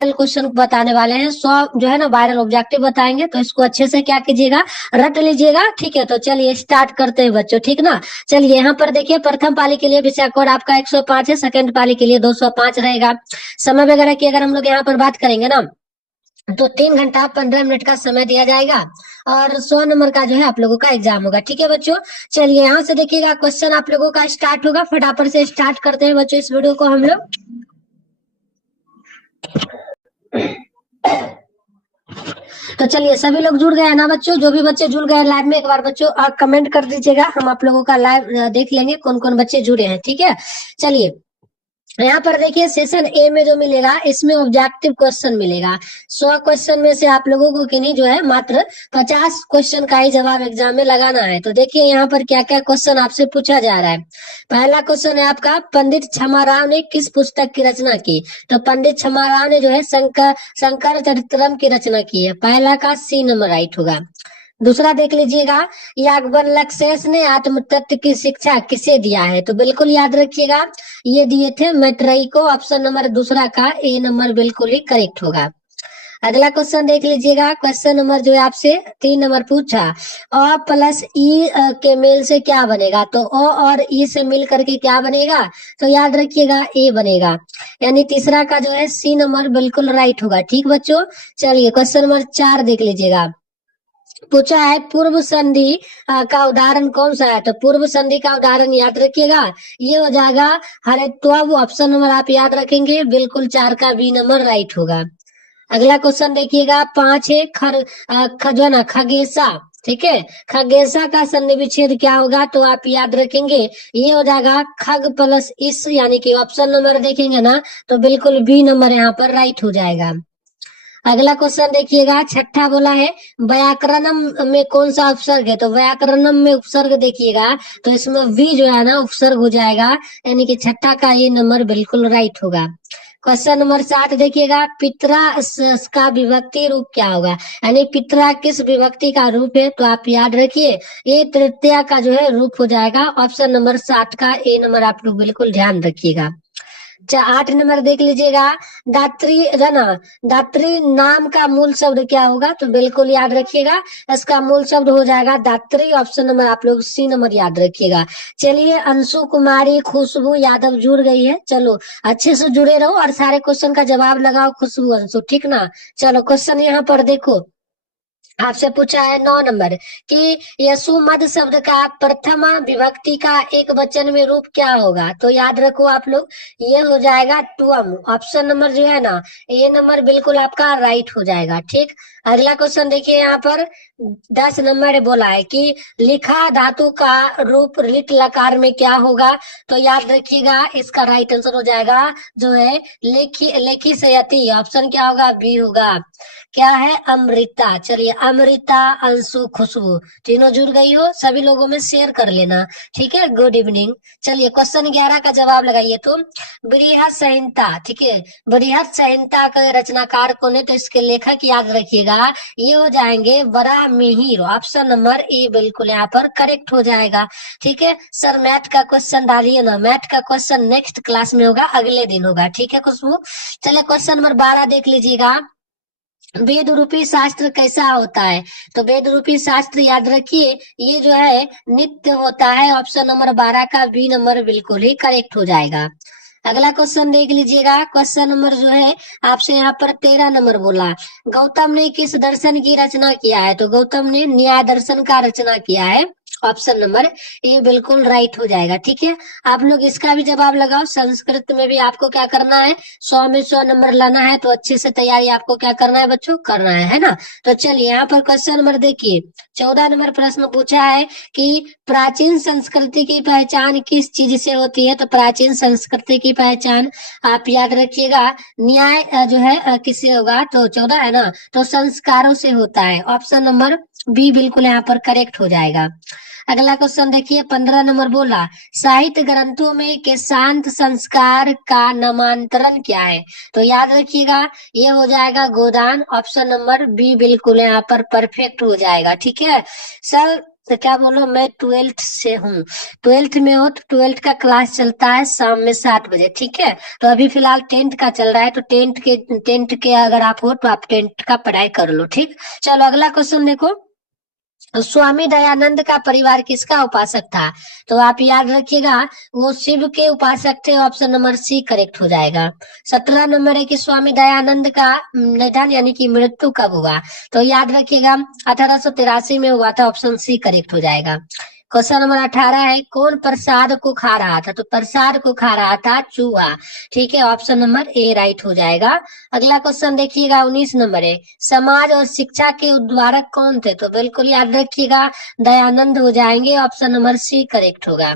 Question बताने वाले हैं। 100 जो है ना वायरल ऑब्जेक्टिव बताएंगे, तो इसको अच्छे से क्या कीजिएगा, रट लीजिएगा। ठीक है, तो चलिए स्टार्ट करते हैं बच्चों, ठीक ना। चलिए यहाँ पर देखिए, प्रथम पाली के लिए विषय कोड आपका 105 है, सेकंड पाली के लिए 205 रहेगा। समय वगैरह की अगर हम लोग यहाँ पर बात करेंगे ना, तो 3 घंटा 15 मिनट का समय दिया जाएगा, और 100 नंबर का जो है आप लोगों का एग्जाम होगा। ठीक है बच्चों, चलिए यहाँ से देखिएगा, क्वेश्चन आप लोगों का स्टार्ट होगा। फटाफट से स्टार्ट करते हैं बच्चों इस वीडियो को हम लोग। तो चलिए, सभी लोग जुड़ गए हैं ना बच्चों? जो भी बच्चे जुड़ गए लाइव में, एक बार बच्चों कमेंट कर दीजिएगा, हम आप लोगों का लाइव देख लेंगे कौन कौन बच्चे जुड़े हैं। ठीक है, चलिए यहाँ पर देखिए, सेशन ए में जो मिलेगा, इसमें ऑब्जेक्टिव क्वेश्चन मिलेगा। 100 क्वेश्चन में से आप लोगों को कि नहीं जो है, मात्र 50 क्वेश्चन का ही जवाब एग्जाम में लगाना है। तो देखिए यहाँ पर क्या क्या क्वेश्चन आपसे पूछा जा रहा है। पहला क्वेश्चन है आपका, पंडित छमाराव ने किस पुस्तक की रचना की? तो पंडित छमाराव ने जो है शंकर चरित्रम की रचना की है। पहला का सी नंबर राइट होगा। दूसरा देख लीजिएगा, याज्ञवल्क्य लक्सेस ने आत्म तत्व की शिक्षा किसे दिया है? तो बिल्कुल याद रखिएगा, ये दिए थे मैत्रेयी को। ऑप्शन नंबर दूसरा का ए नंबर बिल्कुल ही करेक्ट होगा। अगला क्वेश्चन देख लीजिएगा, क्वेश्चन नंबर जो है आपसे 3 नंबर पूछा, अ प्लस ई के मेल से क्या बनेगा? तो अ और ई से मिल करके क्या बनेगा? तो याद रखिएगा ए बनेगा, यानी तीसरा का जो है सी नंबर बिल्कुल राइट होगा। ठीक बच्चों, चलिए क्वेश्चन नंबर 4 देख लीजिएगा। पूछा है पूर्व संधि का उदाहरण कौन सा है? तो पूर्व संधि का उदाहरण याद रखिएगा, ये हो जाएगा हरेत्वव। ऑप्शन नंबर आप याद रखेंगे, बिल्कुल 4 का बी नंबर राइट होगा। अगला क्वेश्चन देखिएगा, 5 है जो है ना खगेशा। ठीक है, खगेशा का संधि विच्छेद क्या होगा? तो आप याद रखेंगे, ये हो जाएगा खग प्लस इस, यानी कि ऑप्शन नंबर देखेंगे ना, तो बिल्कुल बी नंबर यहाँ पर राइट हो जाएगा। अगला क्वेश्चन देखिएगा, छठा बोला है व्याकरणम में कौन सा उपसर्ग है? तो व्याकरणम में उपसर्ग देखिएगा, तो इसमें वी जो है ना उपसर्ग हो जाएगा, यानी कि छठा का ये नंबर बिल्कुल राइट होगा। क्वेश्चन नंबर 7 देखिएगा, पितरा का विभक्ति रूप क्या होगा? यानी पितरा किस विभक्ति का रूप है? तो आप याद रखिए, ये तृतीया का जो है रूप हो जाएगा। ऑप्शन नंबर 7 का ए नंबर आप लोग बिल्कुल ध्यान रखिएगा। 8 नंबर देख लीजिएगा, दात्री है ना, दात्री नाम का मूल शब्द क्या होगा? तो बिल्कुल याद रखिएगा, इसका मूल शब्द हो जाएगा दात्री। ऑप्शन नंबर आप लोग सी नंबर याद रखिएगा। चलिए, अंशु कुमारी खुशबू यादव जुड़ गई है, चलो अच्छे से जुड़े रहो और सारे क्वेश्चन का जवाब लगाओ खुशबू अंशु, ठीक ना। चलो क्वेश्चन यहाँ पर देखो, आपसे पूछा है 9 नंबर कि यशुमद शब्द का प्रथमा विभक्ति का एक वचन में रूप क्या होगा? तो याद रखो आप लोग, ये हो जाएगा ट्वम। ऑप्शन नंबर जो है ना, ये नंबर बिल्कुल आपका राइट हो जाएगा। ठीक, अगला क्वेश्चन देखिए, यहाँ पर 10 नंबर बोला है कि लिखा धातु का रूप लिट लकार में क्या होगा? तो याद रखिएगा, इसका राइट आंसर हो जाएगा जो है लेखी, लेखी से यति। ऑप्शन क्या होगा? बी होगा। क्या है? अमृता। चलिए, अमृता, अंशु, खुशबू तीनों जुड़ गई हो, सभी लोगों में शेयर कर लेना। ठीक है, गुड इवनिंग। चलिए क्वेश्चन 11 का जवाब लगाइए। तो बृहत संहिता, ठीक है, बृहत संहिता के रचनाकार कौन है? तो इसके लेखक याद रखिएगा, ये हो जाएंगे वराह मिहिर। ऑप्शन नंबर ए बिल्कुल यहाँ पर करेक्ट हो जाएगा। ठीक है सर, मैथ का क्वेश्चन डालिए ना, मैथ का क्वेश्चन नेक्स्ट क्लास में होगा, अगले दिन होगा। ठीक है खुशबू। चलिए क्वेश्चन नंबर 12 देख लीजिएगा, वेद रूपी शास्त्र कैसा होता है? तो वेद रूपी शास्त्र याद रखिए, ये जो है नित्य होता है। ऑप्शन नंबर 12 का बी नंबर बिल्कुल ही करेक्ट हो जाएगा। अगला क्वेश्चन देख लीजिएगा, क्वेश्चन नंबर जो है आपसे यहाँ पर 13 नंबर बोला, गौतम ने किस दर्शन की रचना किया है? तो गौतम ने न्याय दर्शन का रचना किया है। ऑप्शन नंबर ए बिल्कुल राइट हो जाएगा। ठीक है, आप लोग इसका भी जवाब लगाओ। संस्कृत में भी आपको क्या करना है, 100 में 100 नंबर लाना है, तो अच्छे से तैयारी आपको क्या करना है बच्चों, करना है ना। तो चलिए यहाँ पर क्वेश्चन नंबर देखिए, 14 नंबर प्रश्न पूछा है कि प्राचीन संस्कृति की पहचान किस चीज से होती है? तो प्राचीन संस्कृति की पहचान आप याद रखिएगा, न्याय जो है किससे होगा? तो 14 है ना, तो संस्कारों से होता है। ऑप्शन नंबर बी बिल्कुल यहाँ पर करेक्ट हो जाएगा। अगला क्वेश्चन देखिए, 15 नंबर बोला, साहित्य ग्रंथों में के शांत संस्कार का नामांतरण क्या है? तो याद रखिएगा, ये हो जाएगा गोदान। ऑप्शन नंबर बी बिल्कुल यहाँ पर परफेक्ट हो जाएगा। ठीक है सर, तो क्या बोलो, मैं 12th से हूँ। 12th में हो तो 12th का क्लास चलता है शाम में 7 बजे, ठीक है। तो अभी फिलहाल 10th का चल रहा है, तो 10th के अगर आप हो तो आप 10th का पढ़ाई कर लो, ठीक। चलो अगला क्वेश्चन देखो। स्वामी दयानंद का परिवार किसका उपासक था? तो आप याद रखिएगा, वो शिव के उपासक थे। ऑप्शन नंबर सी करेक्ट हो जाएगा। 17 नंबर है कि स्वामी दयानंद का निधन यानी कि मृत्यु कब हुआ? तो याद रखिएगा 1883 में हुआ था। ऑप्शन सी करेक्ट हो जाएगा। क्वेश्चन नंबर 18 है, कौन प्रसाद को खा रहा था? तो प्रसाद को खा रहा था चूहा, ठीक है। ऑप्शन नंबर ए राइट हो जाएगा। अगला क्वेश्चन देखिएगा, 19 नंबर है, समाज और शिक्षा के उद्धारक कौन थे? तो बिल्कुल याद रखिएगा, दयानंद हो जाएंगे। ऑप्शन नंबर सी करेक्ट होगा।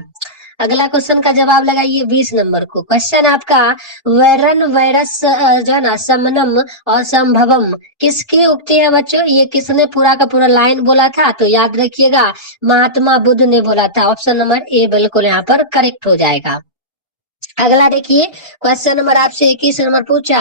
अगला क्वेश्चन का जवाब लगाइए 20 नंबर को। क्वेश्चन आपका, वैरन वैरस जो है ना, समनम और संभवम किसकी उक्ति है बच्चों? ये किसने पूरा का पूरा लाइन बोला था? तो याद रखिएगा, महात्मा बुद्ध ने बोला था। ऑप्शन नंबर ए बिल्कुल यहाँ पर करेक्ट हो जाएगा। अगला देखिए, क्वेश्चन नंबर आपसे 21 नंबर पूछा,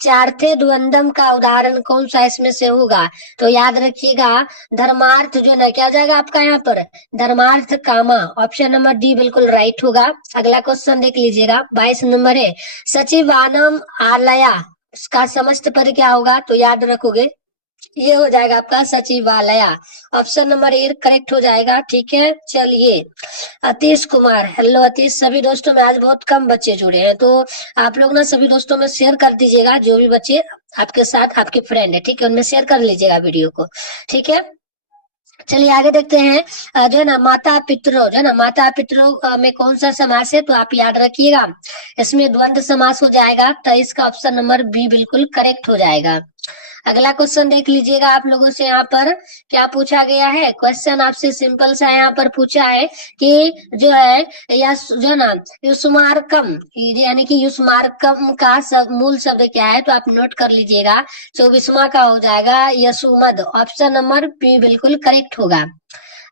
चारथे द्वंद्व का उदाहरण कौन सा इसमें से होगा? तो याद रखिएगा, धर्मार्थ जो है ना, क्या हो जाएगा आपका यहाँ पर? धर्मार्थ कामा। ऑप्शन नंबर डी बिल्कुल राइट होगा। अगला क्वेश्चन देख लीजिएगा, 22 नंबर है, सचिवानम आलया इसका समस्त पद क्या होगा? तो याद रखोगे, ये हो जाएगा आपका सचिवालया। ऑप्शन नंबर ए करेक्ट हो जाएगा, ठीक है। चलिए, अतीश कुमार, हेलो अतीश। सभी दोस्तों में आज बहुत कम बच्चे जुड़े हैं, तो आप लोग ना सभी दोस्तों में शेयर कर दीजिएगा, जो भी बच्चे आपके साथ आपके फ्रेंड है, ठीक है, उनमें शेयर कर लीजिएगा वीडियो को, ठीक है। चलिए आगे देखते हैं। जो है ना, माता पितरों, जो है ना, माता पितरों में कौन सा समास है? तो आप याद रखिएगा, इसमें द्वंद्व समास हो जाएगा। तो इसका ऑप्शन नंबर बी बिल्कुल करेक्ट हो जाएगा। अगला क्वेश्चन देख लीजिएगा, आप लोगों से यहाँ पर क्या पूछा गया है? क्वेश्चन आपसे सिंपल सा यहाँ पर पूछा है कि जो है, या जो है ना, युष्मार्कम यानी कि युष्मार्कम का मूल शब्द क्या है? तो आप नोट कर लीजिएगा, 24वां का हो जाएगा यशुमद। ऑप्शन नंबर बी बिल्कुल करेक्ट होगा।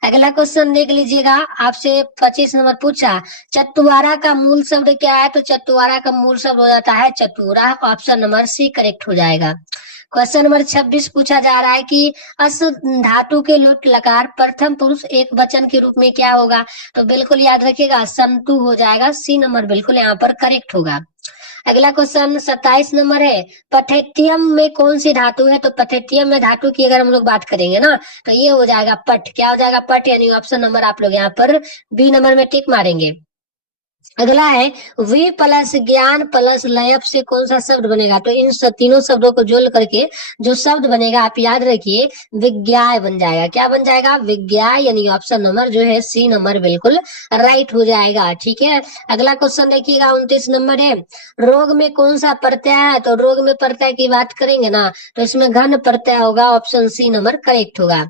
अगला क्वेश्चन देख लीजिएगा, आपसे 25 नंबर पूछा, चतुवारा का मूल शब्द क्या है? तो चतुवारा का मूल शब्द हो जाता है चतुरा। ऑप्शन नंबर सी करेक्ट हो जाएगा। क्वेश्चन नंबर 26 पूछा जा रहा है कि अस धातु के लोट लकार प्रथम पुरुष एक वचन के रूप में क्या होगा? तो बिल्कुल याद रखिएगा, संतु हो जाएगा। सी नंबर बिल्कुल यहाँ पर करेक्ट होगा। अगला क्वेश्चन 27 नंबर है, पठेटियम में कौन सी धातु है? तो पठेटियम में धातु की अगर हम लोग बात करेंगे ना, तो ये हो जाएगा पट। क्या हो जाएगा? पट, यानी ऑप्शन नंबर आप लोग यहाँ पर बी नंबर में टिक मारेंगे। अगला है, वी प्लस ज्ञान प्लस लयप से कौन सा शब्द बनेगा? तो इन तीनों शब्दों को जोड़ करके जो शब्द बनेगा आप याद रखिए, विज्ञाय बन जाएगा। क्या बन जाएगा? विज्ञाय, यानी ऑप्शन नंबर जो है सी नंबर बिल्कुल राइट हो जाएगा, ठीक है। अगला क्वेश्चन देखिएगा, 29 नंबर है, रोग में कौन सा प्रत्यय है? तो रोग में प्रत्यय की बात करेंगे ना, तो इसमें घन प्रत्यय होगा। ऑप्शन सी नंबर करेक्ट होगा।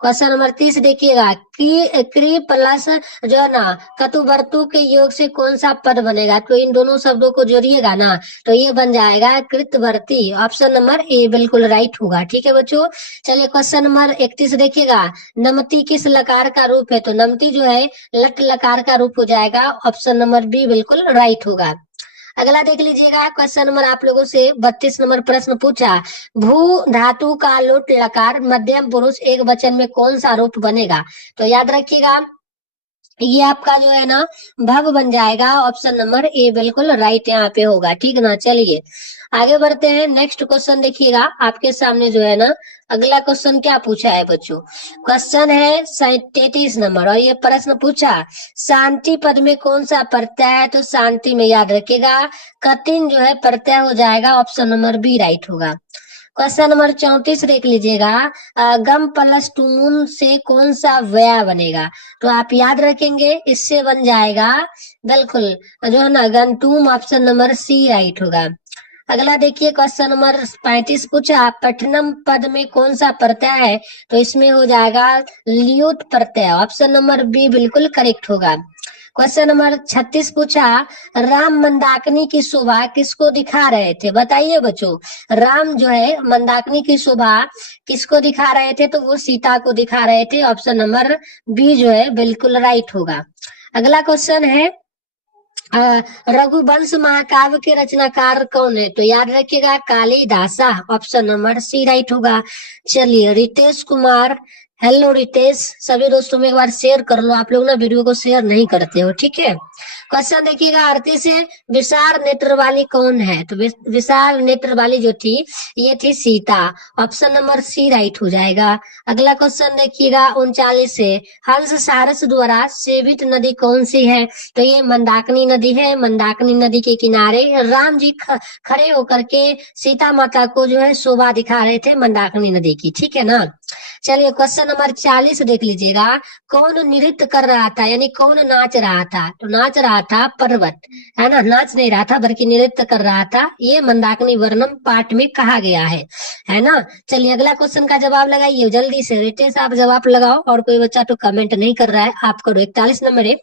क्वेश्चन नंबर 30 देखिएगा, क्री प्लस जो है ना, कतुवर्तु के योग से कौन सा पद बनेगा? तो इन दोनों शब्दों को जोड़िएगा ना, तो ये बन जाएगा कृतवर्ती। ऑप्शन नंबर ए बिल्कुल राइट होगा, ठीक है बच्चों। चलिए क्वेश्चन नंबर 31 देखिएगा, नमति किस लकार का रूप है? तो नमति जो है लट लकार का रूप हो जाएगा। ऑप्शन नंबर बी बिल्कुल राइट होगा। अगला देख लीजिएगा, क्वेश्चन नंबर आप लोगों से 32 नंबर प्रश्न पूछा, भू धातु का लोट लकार मध्यम पुरुष एक वचन में कौन सा रूप बनेगा? तो याद रखिएगा, ये आपका जो है ना भव बन जाएगा। ऑप्शन नंबर ए बिल्कुल राइट यहाँ पे होगा, ठीक ना। चलिए आगे बढ़ते हैं, नेक्स्ट क्वेश्चन देखिएगा आपके सामने जो है ना, अगला क्वेश्चन क्या पूछा है बच्चों? क्वेश्चन है 33 नंबर, और ये प्रश्न पूछा, शांति पद में कौन सा प्रत्यय है? तो शांति में याद रखिएगा, कठिन जो है प्रत्यय हो जाएगा। ऑप्शन नंबर बी राइट होगा। क्वेश्चन नंबर 34 देख लीजिएगा, गम प्लस टूमुन से कौन सा व्यय बनेगा? तो आप याद रखेंगे, इससे बन जाएगा बिल्कुल जो है ना गंतुम। ऑप्शन नंबर सी राइट होगा। अगला देखिए, क्वेश्चन नंबर 35 पूछा, पठनम पद में कौन सा प्रत्यय है? तो इसमें हो जाएगा ल्युत प्रत्यय। ऑप्शन नंबर बी बिल्कुल करेक्ट होगा। क्वेश्चन नंबर 36 पूछा, राम मंदाकिनी की शोभा किसको दिखा रहे थे? बताइए बच्चों, राम जो है मंदाकिनी की शोभा किसको दिखा रहे थे? तो वो सीता को दिखा रहे थे। ऑप्शन नंबर बी जो है बिल्कुल राइट होगा। अगला क्वेश्चन है, रघुवंश महाकाव्य के रचनाकार कौन है? तो याद रखिएगा, Kalidasa. Option number C right होगा। चलिए, रितेश कुमार, हेलो रितेश, सभी दोस्तों में एक बार शेयर कर लो। आप लोग ना वीडियो को शेयर नहीं करते हो, ठीक है। क्वेश्चन देखिएगा, आरती से विशाल नेत्र वाली कौन है? तो विशाल नेत्र वाली जो थी, ये थी सीता। ऑप्शन नंबर सी राइट हो जाएगा। अगला क्वेश्चन देखिएगा 39 से, हंस सारस द्वारा सेवित नदी कौन सी है? तो ये मंदाकिनी नदी है। मंदाकिनी नदी के किनारे राम जी खड़े होकर के सीता माता को जो है शोभा दिखा रहे थे मंदाकिनी नदी की, ठीक है ना। चलिए क्वेश्चन नंबर 40 देख लीजिएगा, कौन नृत्य कर रहा था, यानी कौन नाच रहा था? तो नाच रहा था पर्वत, है ना। नाच नहीं रहा था बल्कि नृत्य कर रहा था, ये मंदाकिनी वर्णम पाठ में कहा गया है ना। चलिए अगला क्वेश्चन का जवाब लगाइए जल्दी से। रितेश आप जवाब लगाओ, और कोई बच्चा तो कमेंट नहीं कर रहा है, आप करो। 41 नंबर है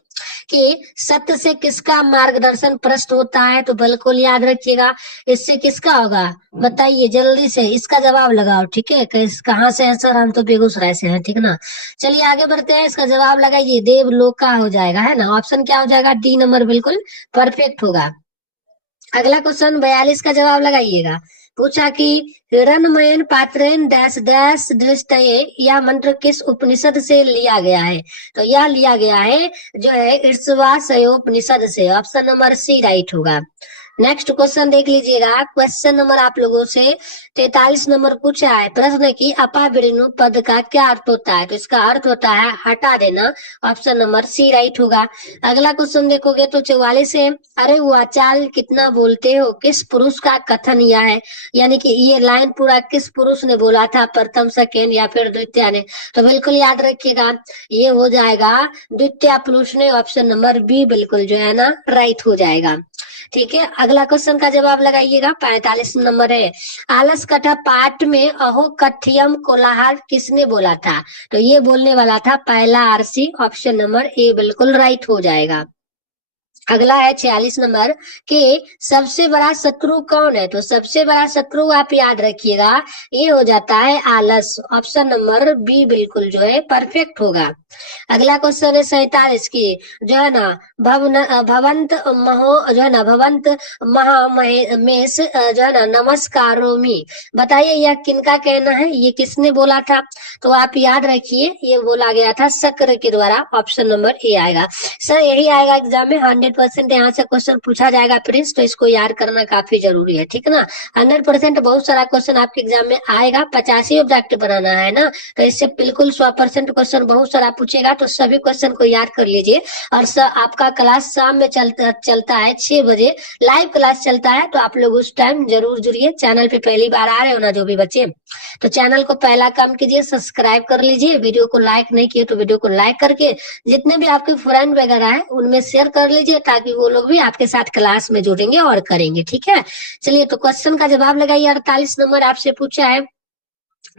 कि सत्य से किसका मार्गदर्शन प्रश्न होता है? तो बिल्कुल याद रखिएगा, इससे किसका होगा बताइए जल्दी से, इसका जवाब लगाओ, ठीक है। कहाँ से है सर? हम तो बेगूसराय से हैं, ठीक ना। चलिए आगे बढ़ते हैं, इसका जवाब लगाइए, देवलोक का हो जाएगा, है ना। ऑप्शन क्या हो जाएगा? डी नंबर बिल्कुल परफेक्ट होगा। अगला क्वेश्चन 42 का जवाब लगाइएगा। पूछा कि रणमयन पात्रेन डैश डैश दृष्टये, यह मंत्र किस उपनिषद से लिया गया है? तो यह लिया गया है जो है ईर्ष्वासयोपनिषद से। ऑप्शन नंबर सी राइट होगा। नेक्स्ट क्वेश्चन देख लीजिएगा, क्वेश्चन नंबर आप लोगों से 43 नंबर पूछा है प्रश्न की अपावृणु पद का क्या अर्थ होता है? तो इसका अर्थ होता है हटा देना। ऑप्शन नंबर सी राइट होगा। अगला क्वेश्चन देखोगे तो 44 है, अरे वो चाल कितना बोलते हो, किस पुरुष का कथन यह है? यानी कि ये लाइन पूरा किस पुरुष ने बोला था, प्रथम सेकेंड या फिर द्वितीय ने? तो बिल्कुल याद रखिएगा, ये हो जाएगा द्वितीय पुरुष ने। ऑप्शन नंबर बी बिल्कुल जो है ना राइट हो जाएगा, ठीक है। अगला क्वेश्चन का जवाब लगाइएगा, 45 नंबर है, आलस कथा पाठ में अहो कथ्यम कोलाहल किसने बोला था? तो ये बोलने वाला था पहला आरसी। ऑप्शन नंबर ए बिल्कुल राइट हो जाएगा। अगला है 46 नंबर कि सबसे बड़ा शत्रु कौन है? तो सबसे बड़ा शत्रु आप याद रखिएगा, ये हो जाता है आलस। ऑप्शन नंबर बी बिल्कुल जो है परफेक्ट होगा। अगला क्वेश्चन है 47 की, जो है ना भवंत महो, जो है ना भवंत महामहेश, जो है ना नमस्कारोमी, बताइए यह किनका कहना है, ये किसने बोला था? तो आप याद रखिए, ये बोला गया था शक्र के द्वारा। ऑप्शन नंबर ए आएगा। सर यही आएगा एग्जाम में, 100% यहाँ से क्वेश्चन पूछा जाएगा प्रिंस, तो इसको याद करना काफी जरूरी है, ठीक है ना। 100% बहुत सारा क्वेश्चन आपके एग्जाम में आएगा, 85 ऑब्जेक्टिव बनाना है ना, तो इससे बिल्कुल 100% क्वेश्चन बहुत सारा पूछेगा, तो सभी क्वेश्चन को याद कर लीजिए। और सर आपका क्लास शाम में चलता है 6 बजे, लाइव क्लास चलता है, तो आप लोग उस टाइम जरूर जुड़िए। चैनल पे पहली बार आ रहे हो ना जो भी बच्चे, तो चैनल को पहला काम कीजिए, सब्सक्राइब कर लीजिए। वीडियो को लाइक नहीं किए तो वीडियो को लाइक करके जितने भी आपके फ्रेंड वगैरह है उनमें शेयर कर लीजिए, ताकि वो लोग भी आपके साथ क्लास में जुड़ेंगे और करेंगे, ठीक है। चलिए तो क्वेश्चन का जवाब लगाइए। 48 नंबर आपसे पूछा है,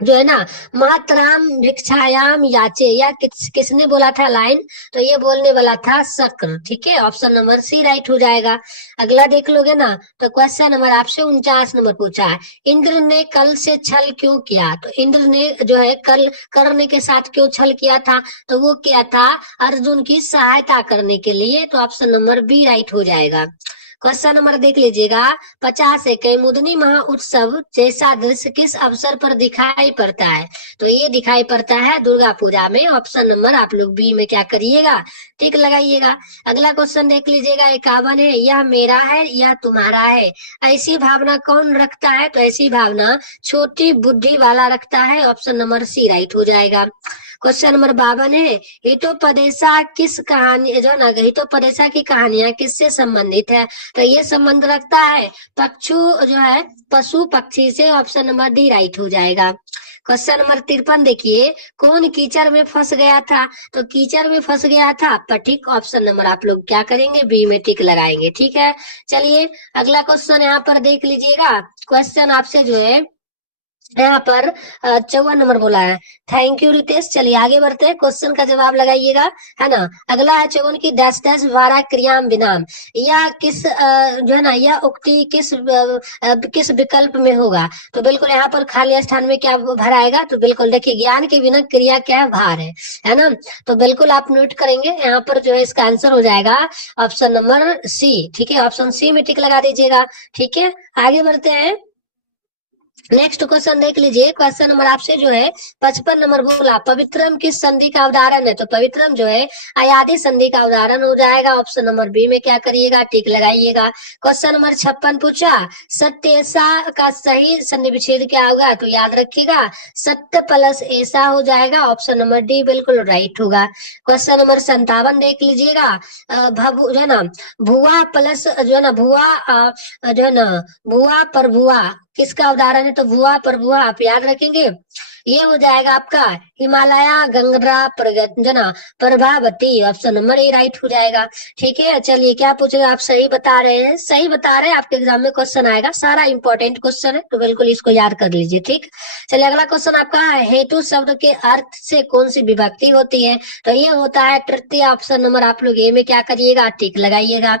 जो है ना मातराम भिक्षायाम याचे, या किसने बोला था लाइन? तो ये बोलने वाला था शक्र, ठीक है। ऑप्शन नंबर सी राइट हो जाएगा। अगला देख लोगे ना, तो क्वेश्चन नंबर आपसे 49 नंबर पूछा है, इंद्र ने कल से छल क्यों किया? तो इंद्र ने जो है कल करने के साथ क्यों छल किया था? तो वो किया था अर्जुन की सहायता करने के लिए। तो ऑप्शन नंबर बी राइट हो जाएगा। क्वेश्चन नंबर देख लीजिएगा, 50 है, कैमुदनी महा उत्सव जैसा दृश्य किस अवसर पर दिखाई पड़ता है? तो ये दिखाई पड़ता है दुर्गा पूजा में। ऑप्शन नंबर आप लोग बी में क्या करिएगा, टिक लगाइएगा। अगला क्वेश्चन देख लीजिएगा, 51 है, यह मेरा है यह तुम्हारा है, ऐसी भावना कौन रखता है? तो ऐसी भावना छोटी बुद्धि वाला रखता है। ऑप्शन नंबर सी राइट हो जाएगा। क्वेश्चन नंबर 52 है, हितोपदेशा किस कहानी, जो ना हितोपदेशा की कहानियां किससे संबंधित है? तो ये संबंध रखता है पक्षु, जो है पशु पक्षी से। ऑप्शन नंबर डी राइट हो जाएगा। क्वेश्चन नंबर 53 देखिए, कौन कीचड़ में फंस गया था? तो कीचड़ में फंस गया था पथिक। ऑप्शन नंबर आप लोग क्या करेंगे, बी में टिक लगाएंगे, ठीक है। चलिए अगला क्वेश्चन यहाँ पर देख लीजिएगा, क्वेश्चन आपसे जो है यहाँ पर 54 नंबर बोला है। Thank you Ritesh. चलिए आगे बढ़ते हैं, क्वेश्चन का जवाब लगाइएगा, है ना। अगला है 54 की डैश डैश वारा क्रियाम विनाम, यह किस जो है ना यह उक्ति किस विकल्प में होगा? तो बिल्कुल यहाँ पर खाली स्थान में क्या भराएगा? तो बिल्कुल देखिए, ज्ञान के बिना क्रिया क्या है, भार है ना। तो बिल्कुल आप नोट करेंगे, यहाँ पर जो है इसका आंसर हो जाएगा ऑप्शन नंबर सी, ठीक है। ऑप्शन सी में टिक लगा दीजिएगा, ठीक है। आगे बढ़ते हैं, नेक्स्ट क्वेश्चन देख लीजिए। क्वेश्चन नंबर आपसे जो है 55 नंबर बोला, पवित्रम किस संधि का उदाहरण है? तो पवित्रम जो है अयादी संधि का उदाहरण हो जाएगा। ऑप्शन नंबर बी में क्या करिएगा, टिक लगाइएगा। क्वेश्चन नंबर 56 पूछा, सत्य ऐसा का सही संधि विच्छेद क्या होगा? तो याद रखिएगा सत्य प्लस ऐसा हो जाएगा। ऑप्शन नंबर डी बिल्कुल राइट होगा। क्वेश्चन नंबर 57 देख लीजिएगा। जो है ना भुआ प्लस जो है ना भुआ जो है ना भुआ पर भुआ किसका उदाहरण है? तो भुआ पर भुआ आप याद रखेंगे, ये हो जाएगा आपका हिमालय गंगा प्रगंजना Prabhavati. Option number A right हो जाएगा। ठीक है, चलिए क्या पूछेगा, आप सही बता रहे हैं, सही बता रहे हैं, आपके एग्जाम में क्वेश्चन आएगा, सारा इंपॉर्टेंट क्वेश्चन है, तो बिल्कुल इसको याद कर लीजिए। ठीक, चलिए अगला क्वेश्चन आपका है, हेतु शब्द के अर्थ से कौन सी विभक्ति होती है? तो ये होता है तृतीय। ऑप्शन नंबर आप लोग ए में क्या करिएगा, टिक लगाइएगा।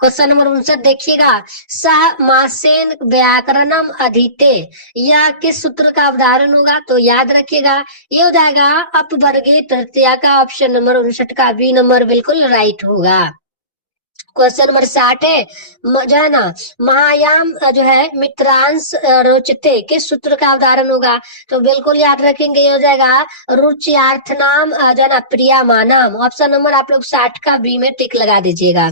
क्वेश्चन नंबर 59 देखिएगा, समासेन व्याकरणम अधीते, यह किस सूत्र का उदाहरण होगा? तो याद रखिएगा ये हो जाएगा अपवर्गीय तृतीया का। ऑप्शन नंबर 59 का बी नंबर बिल्कुल राइट होगा। क्वेश्चन नंबर 60 है, जो है ना महायाम जो है मित्रांश रोचते किस सूत्र का उदाहरण होगा? तो बिल्कुल याद रखेंगे, ये हो जाएगा रुच्यार्थनाम जो है ना प्रियमानम। ऑप्शन नंबर आप लोग 60 का बी में टिक लगा दीजिएगा।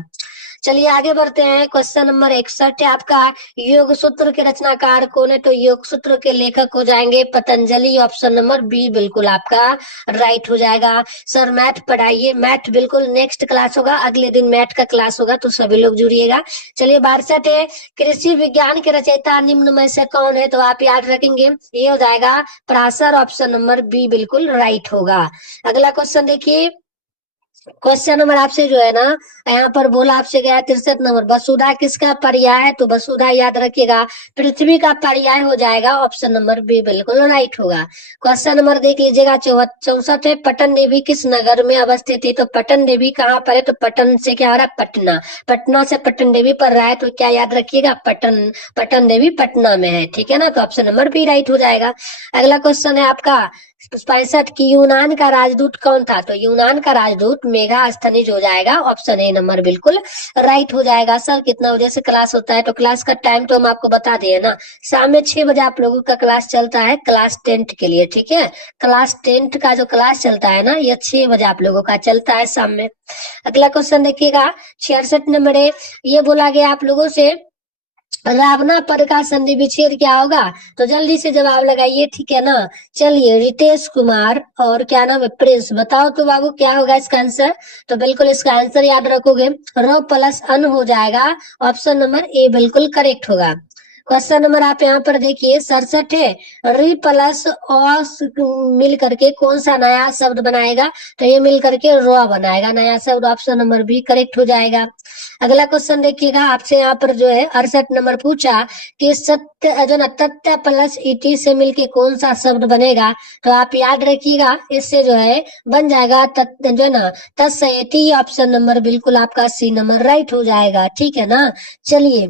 चलिए आगे बढ़ते हैं। क्वेश्चन नंबर 61 है आपका, योग सूत्र के रचनाकार कौन है? तो योग सूत्र के लेखक हो जाएंगे पतंजलि। ऑप्शन नंबर बी बिल्कुल आपका राइट हो जाएगा। सर मैथ पढ़ाइए, मैथ बिल्कुल नेक्स्ट क्लास होगा, अगले दिन मैथ का क्लास होगा, तो सभी लोग जुड़िएगा। चलिए 62 है, कृषि विज्ञान के रचयिता निम्न में से कौन है? तो आप याद रखेंगे ये हो जाएगा पराशर। ऑप्शन नंबर बी बिल्कुल राइट होगा। अगला क्वेश्चन देखिए। क्वेश्चन नंबर आपसे जो है ना यहाँ पर बोला आपसे गया 63 नंबर, वसुधा किसका पर्याय है? तो वसुधा याद रखिएगा पृथ्वी का पर्याय हो जाएगा। ऑप्शन नंबर बी बिल्कुल राइट होगा। क्वेश्चन नंबर देख लीजिएगा 64 है, पटन देवी किस नगर में अवस्थित है? तो पटन देवी कहाँ पर है? तो पटन से क्या हो रहा है, पटना, पटना से पटन देवी पर रहा है, तो क्या याद रखिएगा, पटन, पटन देवी पटना में है। ठीक है ना, तो ऑप्शन नंबर बी राइट हो जाएगा। अगला क्वेश्चन है आपका 65 की, यूनान का राजदूत कौन था? तो यूनान का राजदूत मेगास्थनीज हो जाएगा। ऑप्शन ए नंबर बिल्कुल राइट हो जाएगा। सर कितना बजे से क्लास होता है? तो क्लास का टाइम तो हम आपको बता दिए ना, शाम में 6 बजे आप लोगों का क्लास चलता है, क्लास 10th के लिए। ठीक है, क्लास 10th का जो क्लास चलता है ना, ये 6 बजे आप लोगों का चलता है शाम में। अगला क्वेश्चन देखिएगा 66 नंबर है, ये बोला गया आप लोगों से रावणा पद का संधि विच्छेद क्या होगा? तो जल्दी से जवाब लगाइए। ठीक है ना, चलिए रितेश कुमार और क्या नाम है, प्रिंस, बताओ तो बाबू क्या होगा इसका आंसर? तो बिल्कुल इसका आंसर याद रखोगे, रो प्लस अन हो जाएगा। ऑप्शन नंबर ए बिल्कुल करेक्ट होगा। क्वेश्चन नंबर आप यहाँ पर देखिए 67 है, री प्लस ऑस मिल करके कौन सा नया शब्द बनाएगा? तो ये मिल करके रो बनाएगा नया शब्द। ऑप्शन नंबर बी करेक्ट हो जाएगा। अगला क्वेश्चन देखिएगा आपसे यहाँ पर जो है 68 नंबर पूछा कि सत्य जो ना तथ्य प्लस इति से मिलके कौन सा शब्द बनेगा? तो आप याद रखिएगा इससे जो है बन जाएगा तथ्य जो है ना तत्सयति। ऑप्शन नंबर बिल्कुल आपका सी नंबर राइट हो जाएगा। ठीक है ना, चलिए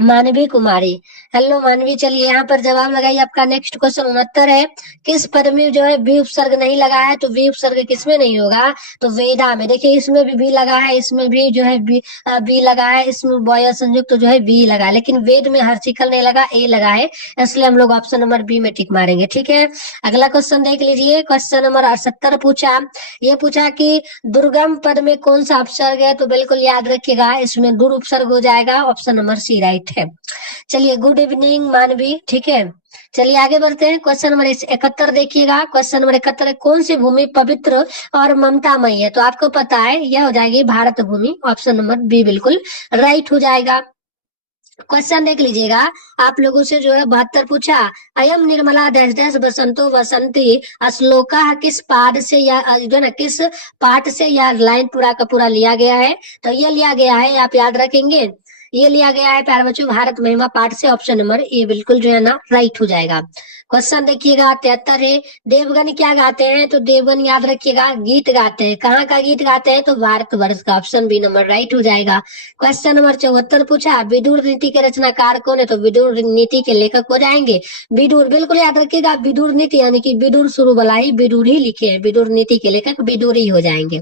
मानवी कुमारी, हेलो मानवी, चलिए यहाँ पर जवाब लगाइए। आपका नेक्स्ट क्वेश्चन 69 है, किस पद में जो है बी उपसर्ग नहीं लगा है? तो बी उपसर्ग किसमें नहीं होगा? तो वेदा में। देखिए इसमें भी बी लगा है, इसमें भी जो है बी लगा है, इसमें बॉय संयुक्त तो जो है बी लगा है, लेकिन वेद में हर्षिकल नहीं लगा, ए लगा है, इसलिए हम लोग ऑप्शन नंबर बी में टिक मारेंगे। ठीक है, अगला क्वेश्चन देख लीजिए। क्वेश्चन नंबर 78 पूछा, ये पूछा कि दुर्गम पद में कौन सा उपसर्ग है? तो बिल्कुल याद रखिएगा इसमें दुर उपसर्ग हो जाएगा। ऑप्शन नंबर सी राइट है। चलिए गुड इवनिंग मानवी। ठीक है, चलिए आगे बढ़ते हैं। क्वेश्चन नंबर 71 देखिएगा। क्वेश्चन नंबर 71 है, कौन सी भूमि पवित्र और ममतामयी है? तो आपको पता है यह हो जाएगी भारत भूमि। ऑप्शन नंबर बी बिल्कुल राइट हो जाएगा। क्वेश्चन देख लीजिएगा आप लोगों से जो है 72 पूछा, अयम निर्मला डैश डैश बसंतो बसंती श्लोका किस पाठ से या जो है ना किस पाठ से या लाइन पूरा का पूरा लिया गया है? तो ये लिया गया है, आप याद रखेंगे, ये लिया गया है प्यारे बच्चों भारत महिमा पाठ से। ऑप्शन नंबर ए बिल्कुल जो है ना राइट हो जाएगा। क्वेश्चन देखिएगा 73 है, देवगन क्या गाते हैं? तो देवगन याद रखिएगा गीत गाते हैं, कहाँ का गीत गाते हैं? तो भारतवर्ष का। ऑप्शन बी नंबर राइट हो जाएगा। क्वेश्चन नंबर 74 पूछा, विदुर नीति के रचनाकार कौन है? तो विदुर नीति के लेखक हो जाएंगे विदुर। बिल्कुल याद रखिएगा विदुर नीति यानी कि विदुर शुरू वाला ही विदुर ही लिखे हैं, विदुर नीति के लेखक विदुर ही हो जाएंगे।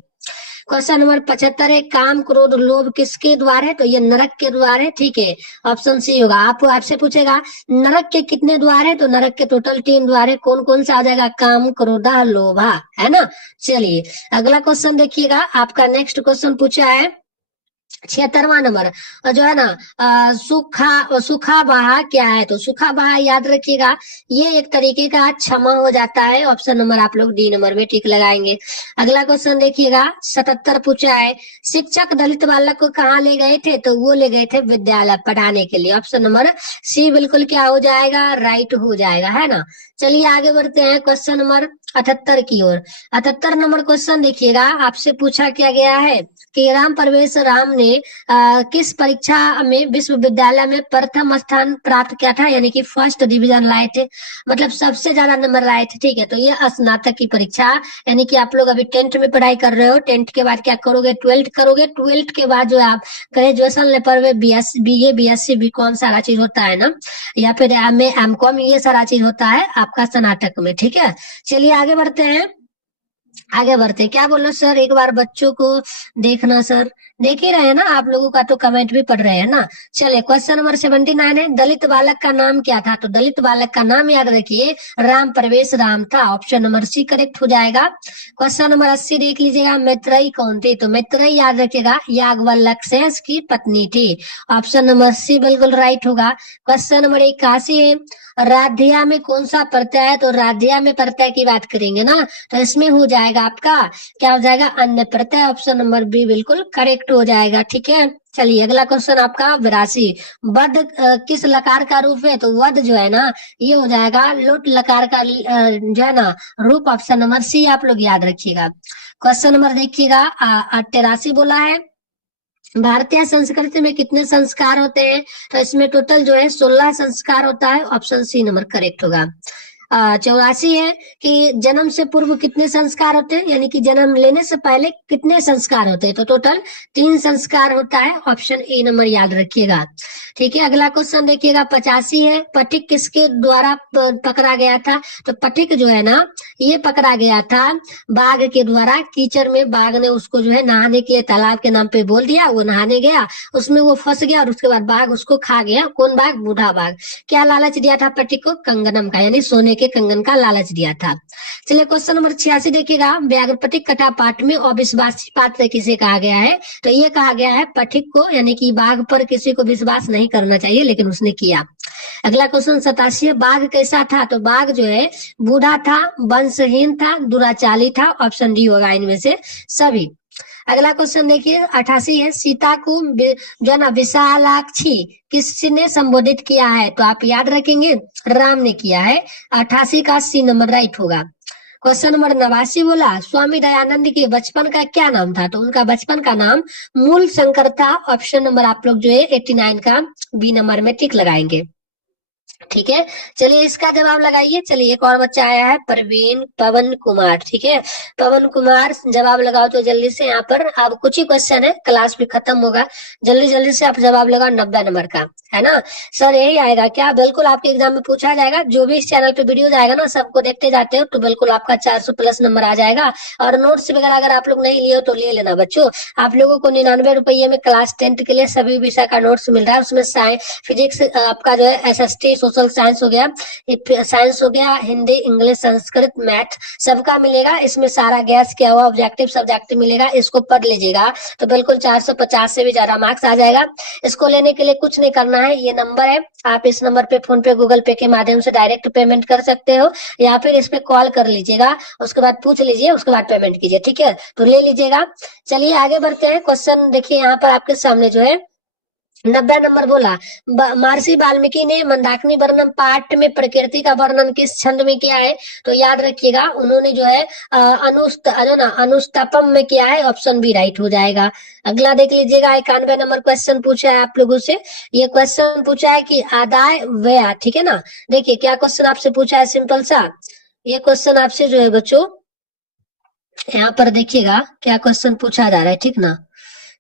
क्वेश्चन नंबर 75 है, काम क्रोध लोभ किसके द्वार है? तो ये नरक के द्वार है, ठीक है, ऑप्शन सी होगा। आपसे पूछेगा नरक के कितने द्वार है? तो नरक के टोटल 3 द्वार है। कौन कौन सा आ जाएगा? काम क्रोधा लोभा, है ना। चलिए अगला क्वेश्चन देखिएगा, आपका नेक्स्ट क्वेश्चन पूछा है 76वां नंबर, और जो है ना सूखा बहा क्या है? तो सूखा बहा याद रखिएगा, ये एक तरीके का क्षमा हो जाता है। ऑप्शन नंबर आप लोग डी नंबर में टिक लगाएंगे। अगला क्वेश्चन देखिएगा 77 पूछा है, शिक्षक दलित बालक को कहाँ ले गए थे? तो वो ले गए थे विद्यालय पढ़ाने के लिए। ऑप्शन नंबर सी बिल्कुल क्या हो जाएगा? राइट हो जाएगा, है ना। चलिए आगे बढ़ते हैं क्वेश्चन नंबर 78 की ओर। 78 नंबर क्वेश्चन देखिएगा, आपसे पूछा क्या गया है कि राम प्रवेश राम ने किस परीक्षा में विश्वविद्यालय में प्रथम स्थान प्राप्त किया था? यानी कि फर्स्ट डिवीजन लाए थे, मतलब सबसे ज्यादा नंबर लाए थे, ठीक है। तो ये स्नातक की परीक्षा, यानी कि आप लोग अभी 10th में पढ़ाई कर रहे हो, 10th के बाद क्या करोगे? 12th करोगे। 12th के बाद जो है आप ग्रेजुएशन लेवल में BA BSc BCom सारा चीज होता है ना, या फिर MCom, ये सारा चीज होता है आपका स्नातक में, ठीक है। चलिए आगे बढ़ते हैं, क्या बोल रहे हो सर? एक बार बच्चों को देखना सर, देख ही रहे हैं ना आप लोगों का, तो कमेंट भी पढ़ रहे हैं ना। चलिए क्वेश्चन नंबर 79 है, दलित बालक का नाम क्या था? तो दलित बालक का नाम याद रखिए राम प्रवेश राम था। ऑप्शन नंबर सी करेक्ट हो जाएगा। क्वेश्चन नंबर 80 देख लीजिएगा, मैत्रेयी कौन थी? तो मैत्रेयी याद रखिएगा याज्ञवल्क्य की पत्नी थी। ऑप्शन नंबर सी बिल्कुल राइट होगा। क्वेश्चन नंबर 81 है, राधिया में कौन सा प्रत्यय है? तो राधिया में प्रत्यय की बात करेंगे ना, तो इसमें हो जाएगा आपका क्या हो जाएगा? अन्य प्रत्यय। ऑप्शन नंबर बी बिल्कुल करेक्ट हो जाएगा, ठीक है। चलिए अगला क्वेश्चन आपका 82, वध किस लकार का रूप है? तो वध जो है ना, ये हो जाएगा लुट लकार का जो है ना रूप। ऑप्शन नंबर सी आप लोग याद रखिएगा। क्वेश्चन नंबर देखिएगा 83 बोला है, भारतीय संस्कृति में कितने संस्कार होते हैं? तो इसमें टोटल जो है 16 संस्कार होता है। ऑप्शन सी नंबर करेक्ट होगा। 84 है कि जन्म से पूर्व कितने संस्कार होते हैं? यानी कि जन्म लेने से पहले कितने संस्कार होते हैं? तो टोटल 3 संस्कार होता है। ऑप्शन ए नंबर याद रखिएगा, ठीक है। अगला क्वेश्चन देखिएगा 85 है, पथिक किसके द्वारा पकड़ा गया था? तो पथिक जो है ना, ये पकड़ा गया था बाघ के द्वारा। कीचड़ में बाघ ने उसको जो है नहाने के लिए तालाब के नाम पे बोल दिया, वो नहाने गया, उसमें वो फंस गया और उसके बाद बाघ उसको खा गया। कौन बाघ? बूढ़ा बाघ। क्या लालच दिया था पथिक को? कंगनम का, यानी सोने के कंगन का लालच दिया था। चलिए क्वेश्चन नंबर 86 देखिएगा, व्याघ्रपथिक कथा पाठ में अविश्वासी पात्र किसे कहा गया है? तो ये कहा गया है पथिक को, यानी कि बाघ पर किसी को विश्वास नहीं करना चाहिए, लेकिन उसने किया। अगला क्वेश्चन 87, बाघ कैसा था? तो बाघ जो है बूढ़ा था, वंशहीन था, दुराचारी था। ऑप्शन डी होगा इनमें से सभी। अगला क्वेश्चन देखिए 88 है, सीता को जो ना विशालाक्षी किसने संबोधित किया है? तो आप याद रखेंगे राम ने किया है। 88 का सी नंबर राइट होगा। क्वेश्चन नंबर 89 बोला, स्वामी दयानंद के बचपन का क्या नाम था? तो उनका बचपन का नाम मूल शंकर था। ऑप्शन नंबर आप लोग जो है 89 का बी नंबर में टिक लगाएंगे, ठीक है। चलिए इसका जवाब लगाइए। चलिए एक और बच्चा आया है, प्रवीण पवन कुमार, ठीक है। पवन कुमार जवाब लगाओ तो जल्दी से। यहाँ पर अब कुछ ही क्वेश्चन है, क्लास भी खत्म होगा, जल्दी जल्दी से आप जवाब लगाओ 90 नंबर का, है ना। सर यही आएगा क्या? बिल्कुल आपके एग्जाम में पूछा जाएगा। जो भी इस चैनल पे वीडियो जाएगा ना, सबको देखते जाते हो तो बिल्कुल आपका 400 प्लस नंबर आ जाएगा। और नोट्स वगैरह अगर आप लोग नहीं लिए हो तो ले लेना बच्चों। आप लोगों को 99 रुपये में क्लास 10th के लिए सभी विषय का नोट्स मिल रहा है। उसमें साइंस फिजिक्स आपका जो है SST सोशल साइंस हो गया, साइंस हो गया, हिंदी इंग्लिश संस्कृत मैथ सबका मिलेगा। इसमें सारा गैस किया हुआ ऑब्जेक्टिव सब्जेक्टिव मिलेगा, इसको पढ़ लीजिएगा तो बिल्कुल 450 से भी ज्यादा मार्क्स आ जाएगा। इसको लेने के लिए कुछ नहीं करना है, ये नंबर है, आप इस नंबर पे फोन पे गूगल पे के माध्यम से डायरेक्ट पेमेंट कर सकते हो, या फिर इस पे कॉल कर लीजिएगा, उसके बाद पूछ लीजिए, उसके बाद पेमेंट कीजिए, ठीक है। तो ले लीजिएगा। चलिए आगे बढ़ते हैं। क्वेश्चन देखिए यहाँ पर आपके सामने जो है 90 नंबर बोला, महर्षि वाल्मीकि ने मंदाकिनी वर्णन पाठ में प्रकृति का वर्णन किस छंद में किया है? तो याद रखिएगा उन्होंने जो है अनुष्टपम में किया है। ऑप्शन बी राइट हो जाएगा। अगला देख लीजिएगा 91 नंबर क्वेश्चन पूछा है आप लोगों से। ये क्वेश्चन पूछा है कि आदाय व्यय, ठीक है ना। देखिए क्या क्वेश्चन आपसे पूछा है, सिंपल सा ये क्वेश्चन आपसे जो है बच्चों, यहाँ पर देखिएगा क्या क्वेश्चन पूछा जा रहा है, ठीक ना।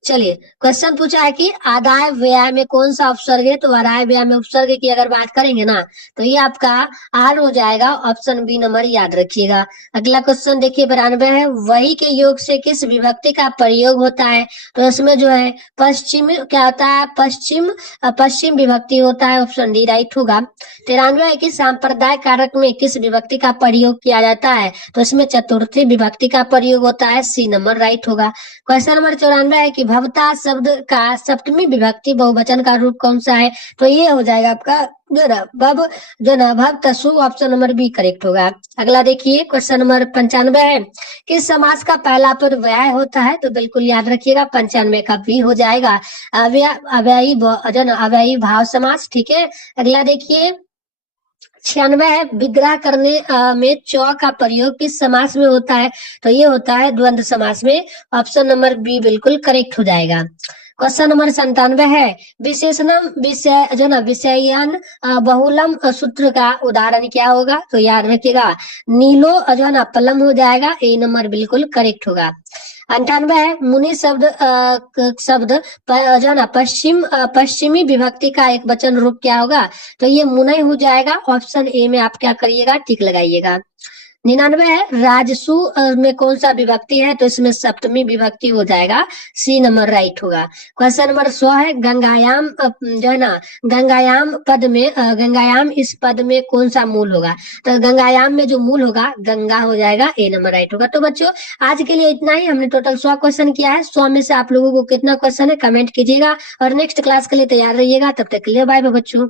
चलिए, क्वेश्चन पूछा है कि आदाय व्यय में कौन सा उपसर्ग है। तो आदाय व्यय में उपसर्ग की अगर बात करेंगे ना, तो ये आपका आर हो जाएगा, ऑप्शन बी नंबर याद रखिएगा। अगला क्वेश्चन देखिए 92 है, वही के योग से किस विभक्ति का प्रयोग होता है। तो इसमें जो है पश्चिम क्या होता है, पश्चिम विभक्ति होता है, ऑप्शन डी राइट होगा। 93 है कि सांप्रदाय कारक में किस विभक्ति का प्रयोग किया जाता है। तो इसमें चतुर्थी विभक्ति का प्रयोग होता है, सी नंबर राइट होगा। क्वेश्चन नंबर 94 है कि भवता शब्द का सप्तमी विभक्ति बहुवचन का रूप कौन सा है। तो ये हो जाएगा आपका जो ना भव तसु, ऑप्शन नंबर बी करेक्ट होगा। अगला देखिए क्वेश्चन नंबर 95 है, किस समास का पहला पद व्यय होता है। तो बिल्कुल याद रखिएगा 95 का बी हो जाएगा, अव्ययी भाव समास। ठीक है, अगला देखिए 96 है, विग्रह करने में च का प्रयोग किस समास में होता है। तो ये होता है द्वंद्व समास में, ऑप्शन नंबर बी बिल्कुल करेक्ट हो जाएगा। क्वेश्चन नंबर 97 है, विशेषणम विषय जो ना विषयन बहुलम सूत्र का उदाहरण क्या होगा। तो याद रखिएगा नीलो जो है ना पलम हो जाएगा, ए नंबर बिल्कुल करेक्ट होगा। 98 है, मुनि शब्द जो है ना पश्चिमी विभक्ति का एक वचन रूप क्या होगा। तो ये मुनय हो जाएगा, ऑप्शन ए में आप क्या करिएगा, टिक लगाइएगा। 99 है, राजसु में कौन सा विभक्ति है। तो इसमें सप्तमी विभक्ति हो जाएगा, सी नंबर राइट होगा। क्वेश्चन नंबर 100 है, गंगायाम जो है ना गंगायाम इस पद में कौन सा मूल होगा। तो गंगायाम में जो मूल होगा गंगा हो जाएगा, ए नंबर राइट होगा। तो बच्चों आज के लिए इतना ही, हमने टोटल 100 क्वेश्चन किया है। 100 में से आप लोगों को कितना क्वेश्चन है कमेंट कीजिएगा, और नेक्स्ट क्लास के लिए तैयार रहिएगा। तब तक के लिए बाय बाय बच्चों।